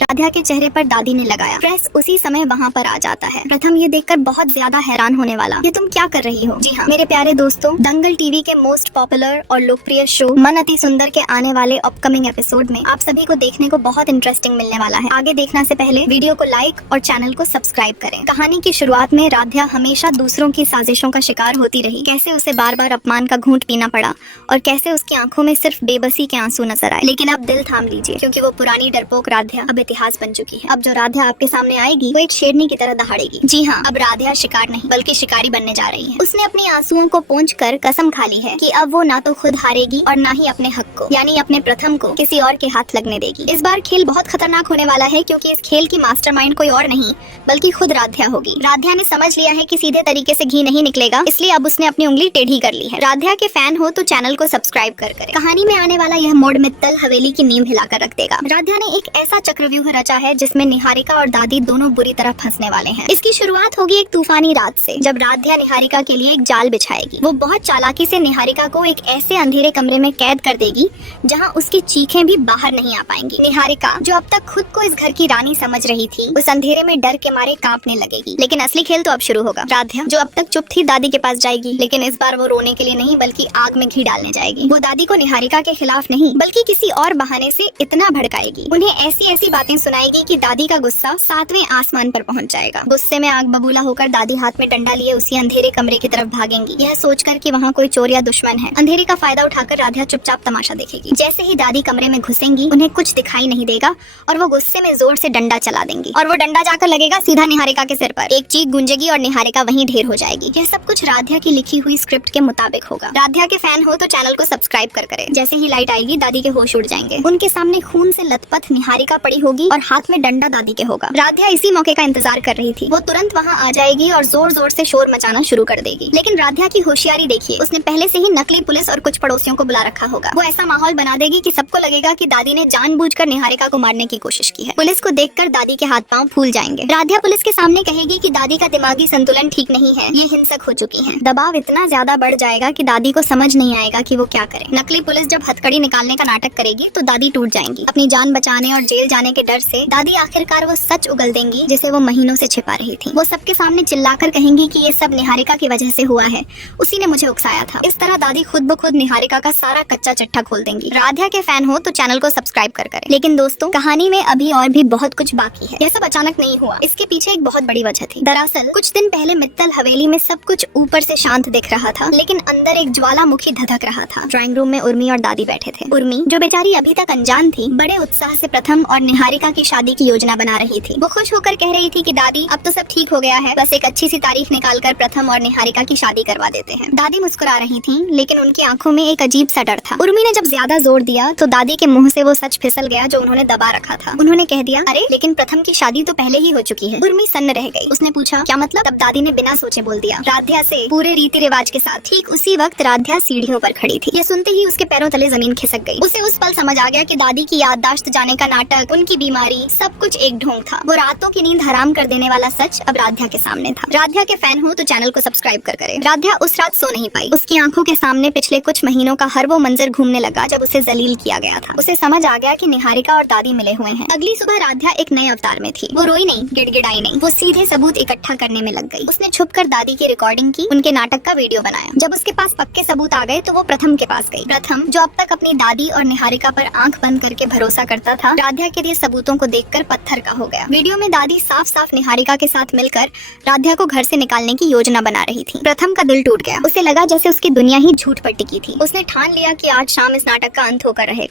राध्या के चेहरे पर दादी ने लगाया। प्रेस उसी समय वहाँ पर आ जाता है। प्रथम ये देखकर बहुत ज्यादा हैरान होने वाला, ये तुम क्या कर रही हो? जी हाँ मेरे प्यारे दोस्तों, दंगल टीवी के मोस्ट पॉपुलर और लोकप्रिय शो मन अति सुंदर के आने वाले अपकमिंग एपिसोड में आप सभी को देखने को बहुत इंटरेस्टिंग मिलने वाला है। आगे देखना से पहले वीडियो को लाइक और चैनल को सब्सक्राइब करें। कहानी की शुरुआत में राध्या हमेशा दूसरों की साजिशों का शिकार होती रही, कैसे उसे बार बार अपमान का घूंट पीना पड़ा और कैसे उसकी आंखों में सिर्फ बेबसी के आंसू नजर आए। लेकिन अब दिल थाम लीजिए, क्योंकि वो पुरानी डरपोक राध्या अब इतिहास बन चुकी है। अब जो राध्या आपके सामने आएगी वो एक शेरनी की तरह दहाड़ेगी। जी हाँ, अब राध्या शिकार नहीं बल्कि शिकारी बनने जा रही है। उसने अपने आंसुओं को पोंछ कर कसम खा ली है कि अब वो ना तो खुद हारेगी और ना ही अपने हक को यानी अपने प्रथम को किसी और के हाथ लगने देगी। इस बार खेल बहुत खतरनाक होने वाला है, क्योंकि इस खेल की मास्टरमाइंड कोई और नहीं बल्कि खुद राध्या होगी। राध्या ने समझ लिया है कि सीधे तरीके से घी नहीं निकलेगा, इसलिए अब उसने अपनी उंगली टेढ़ी कर ली है। राध्या के फैन हो तो चैनल को सब्सक्राइब कर करें। कहानी में आने वाला यह मोड़ मित्तल हवेली की नींव हिलाकर रख देगा। राध्या ने एक ऐसा चक्रव्यूह रचा है जिसमें निहारिका और दादी दोनों बुरी तरह फंसने वाले हैं। इसकी शुरुआत होगी एक तूफानी रात से, जब राध्या निहारिका के लिए एक जाल बिछाएगी। वो बहुत चालाकी से निहारिका को एक ऐसे अंधेरे कमरे में कैद कर देगी जहां उसकी चीखें भी बाहर नहीं आ पाएंगी। निहारिका, जो अब तक खुद को इस घर की रानी समझ रही थी, उस अंधेरे में डर के मारे कांपने लगेगी। लेकिन असली खेल तो अब शुरू होगा। राध्या, जो अब तक चुप थी, दादी के पास जाएगी, लेकिन इस बार वो रोने के लिए नहीं बल्कि आग में घी डालने जाएगी। वो दादी को निहारिका के खिलाफ नहीं बल्कि किसी और बहाने से इतना भड़काएगी, उन्हें ऐसी ऐसी बातें सुनाएगी कि दादी का गुस्सा 7वें आसमान पर पहुंच जाएगा। गुस्से में आग बबूला होकर दादी हाथ में डंडा लिए उसी अंधेरे कमरे की तरफ भागेंगी, यह सोचकर कि वहाँ कोई चोर या दुश्मन है। अंधेरे का फायदा उठाकर राध्या चुपचाप तमाशा देखेगी। जैसे ही दादी कमरे में घुसेंगी, उन्हें कुछ दिखाई नहीं देगा और वो गुस्से में जोर से डंडा चला देंगी और वो डंडा जाकर लगेगा सीधा निहारिका के सिर पर। एक चीख गूंजेगी और निहारिका वहीं ढेर हो जाएगी। यह सब कुछ राध्या की लिखी हुई स्क्रिप्ट के मुताबिक होगा। राध्या के फैन हो तो चैनल को सब्सक्राइब कर करें। जैसे ही लाइट आएगी, दादी के होश उड़ जाएंगे। उनके सामने खून से लथपथ निहारिका पड़ी होगी और हाथ में डंडा दादी के होगा। राध्या इसी मौके का इंतजार कर रही थी। वो तुरंत वहाँ आ जाएगी और जोर जोर से शोर मचाना शुरू कर देगी। लेकिन राध्या की होशियारी देखिए, उसने पहले से ही नकली पुलिस और कुछ पड़ोसियों को बुला रखा होगा। वो ऐसा माहौल बना देगी कि सबको लगेगा कि दादी ने जानबूझकर निहारिका को मारने की कोशिश की है। पुलिस को देखकर दादी के हाथ पांव फूल जाएंगे। राध्या पुलिस के सामने कहेगी कि दादी का दिमागी संतुलन ठीक नहीं है, ये हिंसक हो चुकी हैं। दबाव इतना ज्यादा बढ़ जाएगा कि दादी को समझ नहीं आएगा कि वो क्या करे। नकली पुलिस जब हथकड़ी निकालने का नाटक करेगी तो दादी टूट जाएंगी। अपनी जान बचाने और जेल जाने के डर से दादी आखिरकार वो सच उगल देंगी जिसे वो महीनों से छिपा रही थी। वो सबके सामने चिल्लाकर कहेंगी कि ये सब निहारिका की वजह से हुआ है, उसी ने मुझे उकसाया था। इस तरह दादी खुद ब खुद निहारिका का सारा कच्चा चिट्ठा खोल देंगी। राध्या के फैन हो तो चैनल को सब्सक्राइब कर करें। लेकिन दोस्तों, कहानी में अभी और भी बहुत कुछ बाकी है। यह सब अचानक नहीं हुआ, इसके पीछे एक बहुत बड़ी वजह थी। दरअसल कुछ दिन पहले मित्तल हवेली में सब कुछ ऊपर से शांत दिख रहा था, लेकिन अंदर एक ज्वालामुखी धधक रहा था। ड्राइंग रूम में उर्मी और दादी बैठे थे। उर्मी, जो बेचारी अभी तक अनजान थी, बड़े उत्साह से प्रथम और निहारिका की शादी की योजना बना रही थी। वो खुश होकर कह रही थी कि दादी, अब तो सब ठीक हो गया है, बस एक अच्छी सी तारीख निकालकर प्रथम और निहारिका की शादी करवा देते हैं। दादी मुस्कुरा रही थी, लेकिन उनकी आंखों में एक अजीब सा डर था। उर्मी ने जब ज्यादा जोर दिया तो दादी के मुंह से वो सच फिसल गया जो उन्होंने दबा रखा था। उन्होंने कह दिया, अरे लेकिन प्रथम की शादी तो पहले ही हो चुकी है। उर्मी सन्न रह गई। उसने पूछा, क्या मतलब? तब दादी ने बिना सोचे बोल दिया, राध्या से, पूरे रीति रिवाज के साथ। ठीक उसी वक्त राध्या सीढ़ियों पर खड़ी थी। ये सुनते ही उसके पैरों तले जमीन खिसक गई। उसे उस पल समझ आ गया कि दादी की याददाश्त जाने का नाटक, उनकी बीमारी, सब कुछ एक ढोंग था। वो रातों की नींद हराम कर देने वाला सच अब राध्या के सामने था। राध्या के फैन हो तो चैनल को सब्सक्राइब कर करें। राध्या उस रात सो नहीं पाई। उसकी आंखों के सामने पिछले कुछ महीनों का हर वो मंजर घूमने लगा जब उसे जलील किया गया था। उसे समझ आ गया कि निहारिका और दादी मिले हुए हैं। अगली सुबह राध्या एक नए अवतार में थी। वो रोई नहीं, गिड़गिड़ाई नहीं, वो सीधे सबूत इकट्ठा करने में लग गई। उसने छुपकर दादी की रिकॉर्डिंग की, उनके नाटक का वीडियो बनाया। जब उसके पास पक्के सबूत आ गए तो वो प्रथम के पास गई। प्रथम, जो अब तक अपनी दादी और निहारिका पर आंख बंद करके भरोसा करता था, राध्या के लिए सबूतों को देखकर पत्थर का हो गया। वीडियो में दादी साफ साफ निहारिका के साथ मिलकर राध्या को घर से निकालने की योजना बना रही थी। प्रथम का दिल टूट गया। उसे लगा जैसे उसकी दुनिया ही झूठ पर टिकी थी। उसने ठान लिया कि आज शाम इस नाटक का अंत होकर रहेगा।